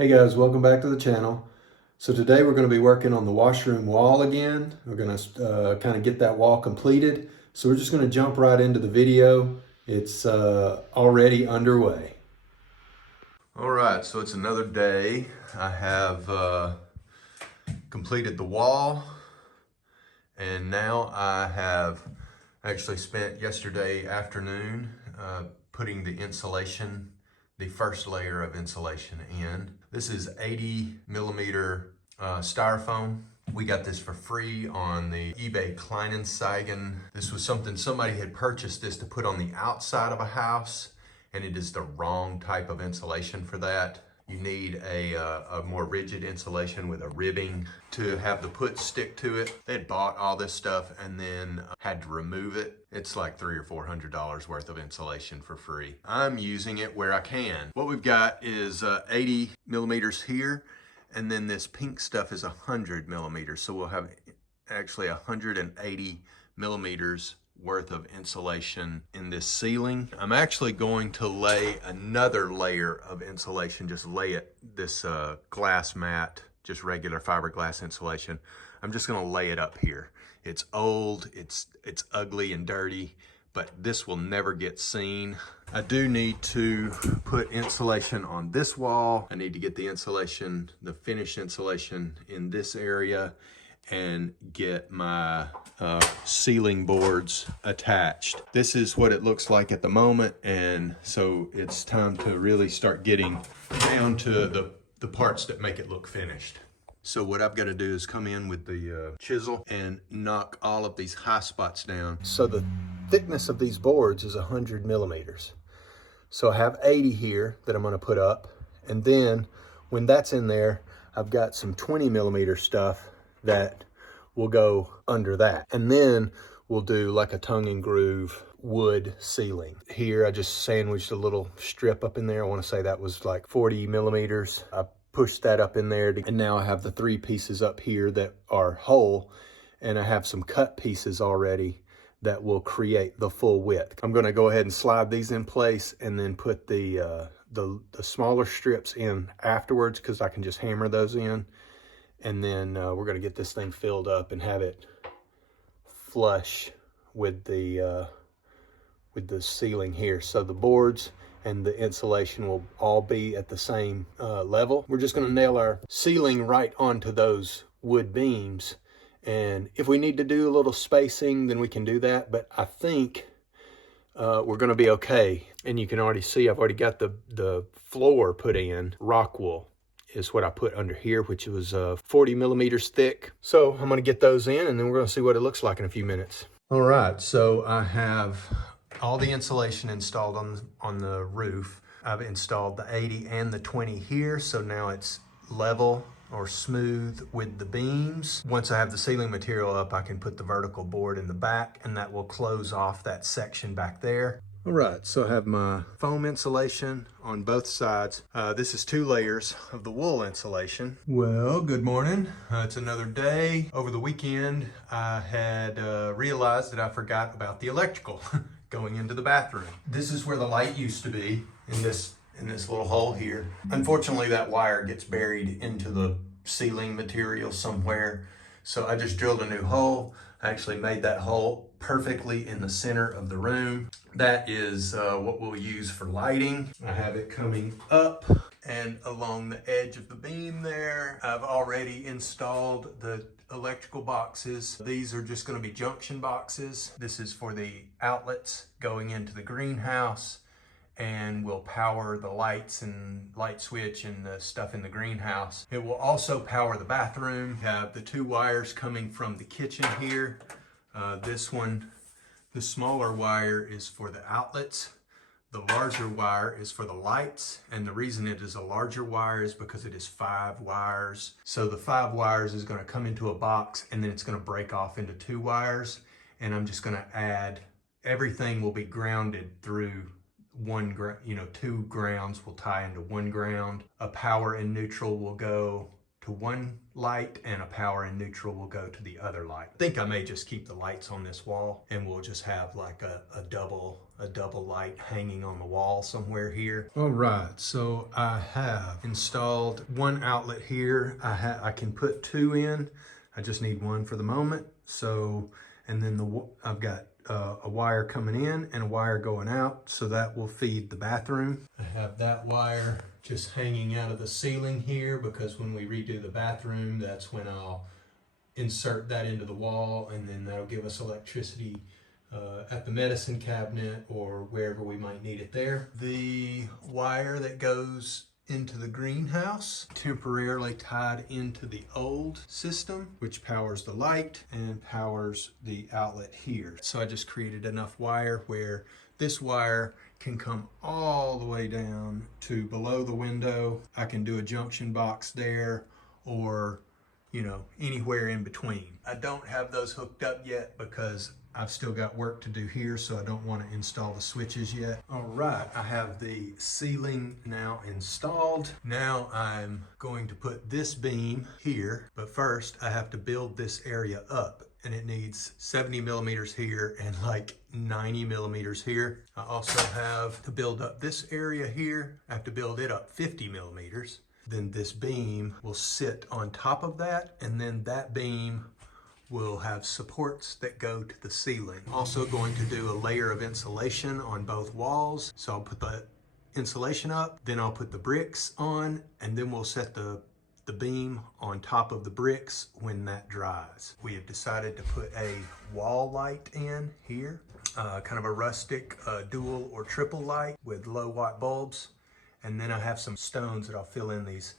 Hey guys, welcome back to the channel. So today we're going to be working on the washroom wall again. We're going to kind of get that wall completed. So we're just going to jump right into the video. It's already underway. All right, so it's another day. I have completed the wall, and now I have actually spent yesterday afternoon putting the insulation, the first layer of insulation in. This is 80 millimeter styrofoam. We got this for free on the eBay Kleinanzeigen. This was something somebody had purchased this to put on the outside of a house, and it is the wrong type of insulation for that. You need a more rigid insulation with a ribbing to have the put stick to it. They had bought all this stuff and then had to remove it. It's like $300 or $400 worth of insulation for free. I'm using it where I can. What we've got is 80 millimeters here, and then this pink stuff is 100 millimeters. So we'll have actually 180 millimeters worth of insulation in this ceiling. I'm actually going to lay another layer of insulation, just lay it, this glass mat, just regular fiberglass insulation. I'm just gonna lay it up here. It's old, it's ugly and dirty, but this will never get seen. I do need to put insulation on this wall. I need to get the insulation, the finished insulation in this area, and get my ceiling boards attached. This is what it looks like at the moment, and so it's time to really start getting down to the parts that make it look finished. So what I've got to do is come in with the chisel and knock all of these high spots down. So the thickness of these boards is 100 millimeters. So I have 80 here that I'm going to put up, and then when that's in there, I've got some 20 millimeter stuff that will go under that. And then we'll do like a tongue and groove wood ceiling. Here I just sandwiched a little strip up in there. I want to say that was like 40 millimeters. I pushed that up in there, and now I have the 3 pieces up here that are whole, and I have some cut pieces already that will create the full width. I'm going to go ahead and slide these in place and then put the smaller strips in afterwards, because I can just hammer those in. And then we're going to get this thing filled up and have it flush with the ceiling here. So the boards and the insulation will all be at the same level. We're just going to nail our ceiling right onto those wood beams. And if we need to do a little spacing, then we can do that. But I think we're going to be okay. And you can already see I've already got the floor put in. Rock wool is what I put under here, which was 40 millimeters thick. So I'm gonna get those in, and then we're gonna see what it looks like in a few minutes. All right, so I have all the insulation installed on the roof. I've installed the 80 and the 20 here, so now it's level or smooth with the beams. Once I have the ceiling material up, I can put the vertical board in the back, and that will close off that section back there. All right, so I have my foam insulation on both sides. This is 2 layers of the wool insulation. Well, good morning. It's another day. Over the weekend, I had realized that I forgot about the electrical going into the bathroom. This is where the light used to be, in this little hole here. Unfortunately, that wire gets buried into the ceiling material somewhere. So I just drilled a new hole. I actually made that hole perfectly in the center of the room. That is what we'll use for lighting. I have it coming up and along the edge of the beam there. I've already installed the electrical boxes. These are just going to be junction boxes. This is for the outlets going into the greenhouse, and will power the lights and light switch and the stuff in the greenhouse. It will also power the bathroom. We have the 2 wires coming from the kitchen here. This one, the smaller wire, is for the outlets. The larger wire is for the lights, and the reason it is a larger wire is because it is 5 wires. So the 5 wires is going to come into a box, and then it's going to break off into 2 wires, and I'm just going to add, everything will be grounded through 2 grounds will tie into 1 ground. A power and neutral will go to one light and a power and neutral will go to the other light. I think I may just keep the lights on this wall and we'll just have like a double light hanging on the wall somewhere here. All right, so I have installed one outlet here. I can put two in. I just need one for the moment. So, and then I've got a wire coming in and a wire going out, so that will feed the bathroom. I have that wire just hanging out of the ceiling here because when we redo the bathroom, that's when I'll insert that into the wall, and then that'll give us electricity at the medicine cabinet or wherever we might need it there. The wire that goes into the greenhouse, temporarily tied into the old system, which powers the light and powers the outlet here. So I just created enough wire where this wire can come all the way down to below the window. I can do a junction box there, or, you know, anywhere in between. I don't have those hooked up yet because I've still got work to do here, so I don't want to install the switches yet. All right, I have the ceiling now installed. Now I'm going to put this beam here, but first I have to build this area up, and it needs 70 millimeters here and like 90 millimeters here. I also have to build up this area here. I have to build it up 50 millimeters. Then this beam will sit on top of that, and then that beam will have supports that go to the ceiling. Also going to do a layer of insulation on both walls. So I'll put the insulation up, then I'll put the bricks on, and then we'll set the beam on top of the bricks when that dries. We have decided to put a wall light in here, kind of a rustic dual or triple light with low watt bulbs. And then I have some stones that I'll fill in these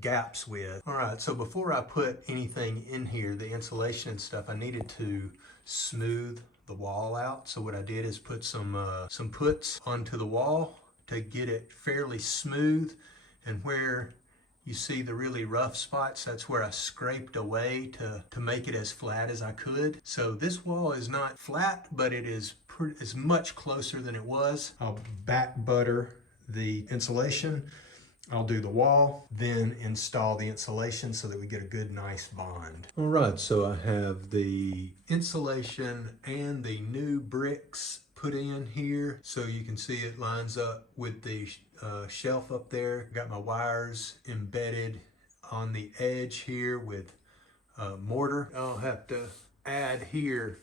gaps with. All right, so before I put anything in here, the insulation and stuff, I needed to smooth the wall out. So what I did is put some puts onto the wall to get it fairly smooth, and where you see the really rough spots, that's where I scraped away to make it as flat as I could. So this wall is not flat, but it is much closer than it was. I'll back butter the insulation. I'll do the wall, then install the insulation so that we get a good, nice bond. All right, so I have the insulation and the new bricks put in here. So you can see it lines up with the shelf up there. Got my wires embedded on the edge here with mortar. I'll have to add here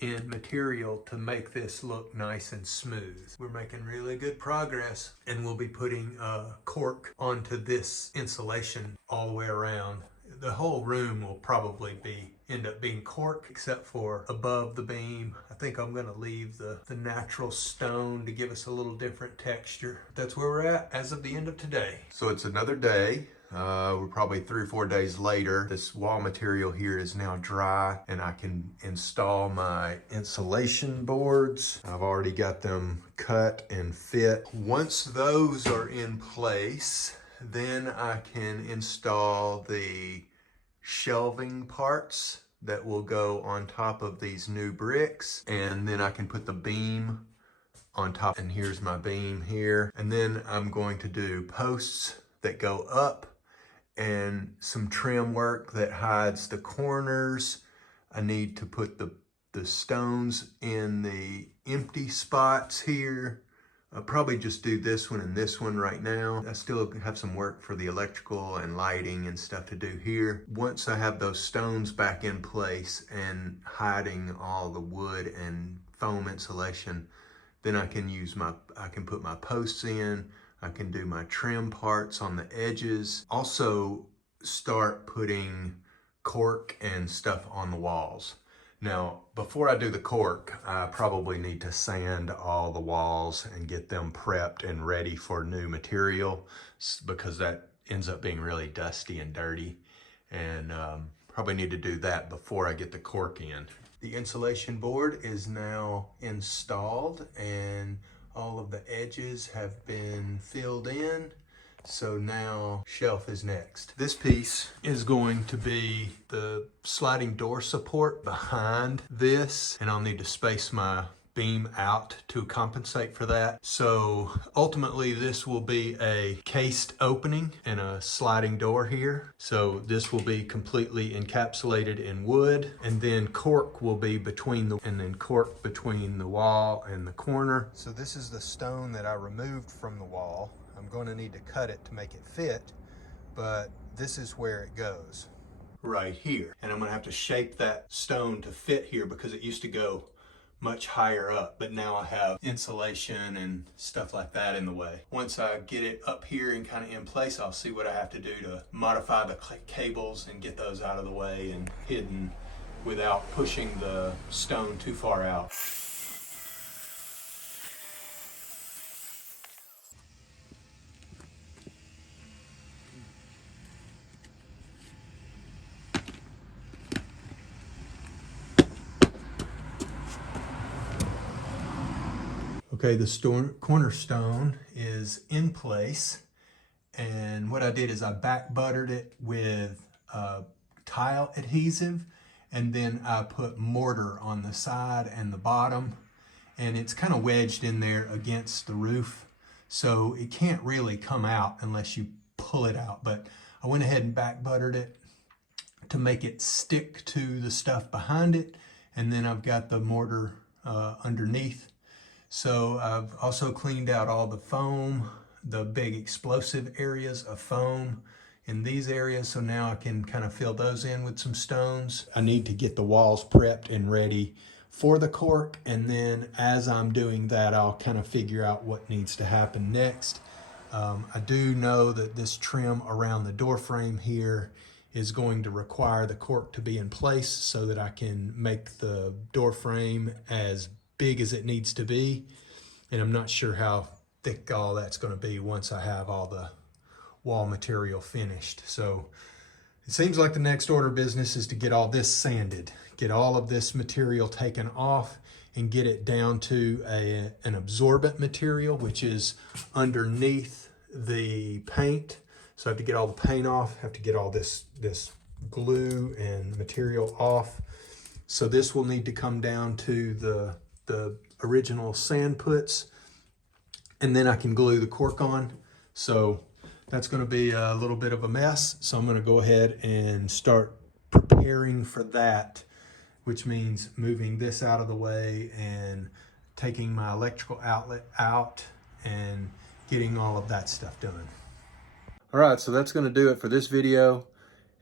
in material to make this look nice and smooth. We're making really good progress, and we'll be putting cork onto this insulation all the way around. The whole room will probably end up being cork, except for above the beam. I think I'm gonna leave the natural stone to give us a little different texture. That's where we're at as of the end of today. So it's another day. We're probably 3 or 4 days later. This wall material here is now dry, and I can install my insulation boards. I've already got them cut and fit. Once those are in place, then I can install the shelving parts that will go on top of these new bricks, and then I can put the beam on top. And here's my beam here. And then I'm going to do posts that go up and some trim work that hides the corners. I need to put the stones in the empty spots here. I'll probably just do this one and this one right now. I still have some work for the electrical and lighting and stuff to do here. Once I have those stones back in place and hiding all the wood and foam insulation, then I can put my posts in. I can do my trim parts on the edges. Also start putting cork and stuff on the walls. Now, before I do the cork, I probably need to sand all the walls and get them prepped and ready for new material, because that ends up being really dusty and dirty. And probably need to do that before I get the cork in. The insulation board is now installed, and all of the edges have been filled in. So now shelf is next. This piece is going to be the sliding door support behind this, and I'll need to space my beam out to compensate for that. So ultimately this will be a cased opening and a sliding door here. So this will be completely encapsulated in wood, and then cork will be between the wall and the corner. So this is the stone that I removed from the wall. I'm going to need to cut it to make it fit, but this is where it goes, right here. And I'm going to have to shape that stone to fit here because it used to go much higher up, but now I have insulation and stuff like that in the way. Once I get it up here and kind of in place, I'll see what I have to do to modify the cables and get those out of the way and hidden without pushing the stone too far out. Okay, the cornerstone is in place, and what I did is I back buttered it with tile adhesive, and then I put mortar on the side and the bottom, and it's kind of wedged in there against the roof, so it can't really come out unless you pull it out. But I went ahead and back buttered it to make it stick to the stuff behind it, and then I've got the mortar underneath. So I've also cleaned out all the foam, the big explosive areas of foam in these areas. So now I can kind of fill those in with some stones. I need to get the walls prepped and ready for the cork. And then as I'm doing that, I'll kind of figure out what needs to happen next. I do know that this trim around the door frame here is going to require the cork to be in place so that I can make the door frame as big as it needs to be. And I'm not sure how thick all that's going to be once I have all the wall material finished. So it seems like the next order of business is to get all this sanded, get all of this material taken off, and get it down to an absorbent material, which is underneath the paint. So I have to get all the paint off, have to get all this glue and material off. So this will need to come down to the original sand puts, and then I can glue the cork on. So that's going to be a little bit of a mess. So I'm going to go ahead and start preparing for that, which means moving this out of the way and taking my electrical outlet out and getting all of that stuff done. All right, so that's going to do it for this video.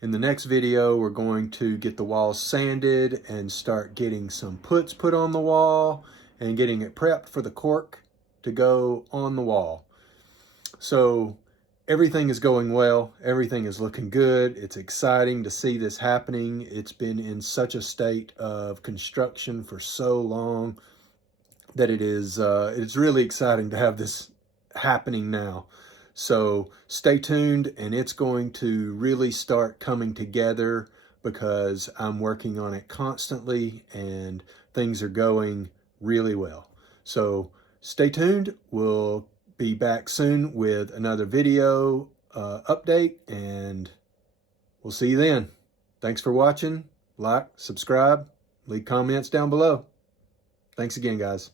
In the next video, we're going to get the walls sanded and start getting some puts put on the wall and getting it prepped for the cork to go on the wall. So everything is going well. Everything is looking good. It's exciting to see this happening. It's been in such a state of construction for so long that it's really exciting to have this happening now. So stay tuned, and it's going to really start coming together because I'm working on it constantly and things are going really well. So stay tuned. We'll be back soon with another video update, and we'll see you then. Thanks for watching. Like, subscribe, leave comments down below. Thanks again, guys.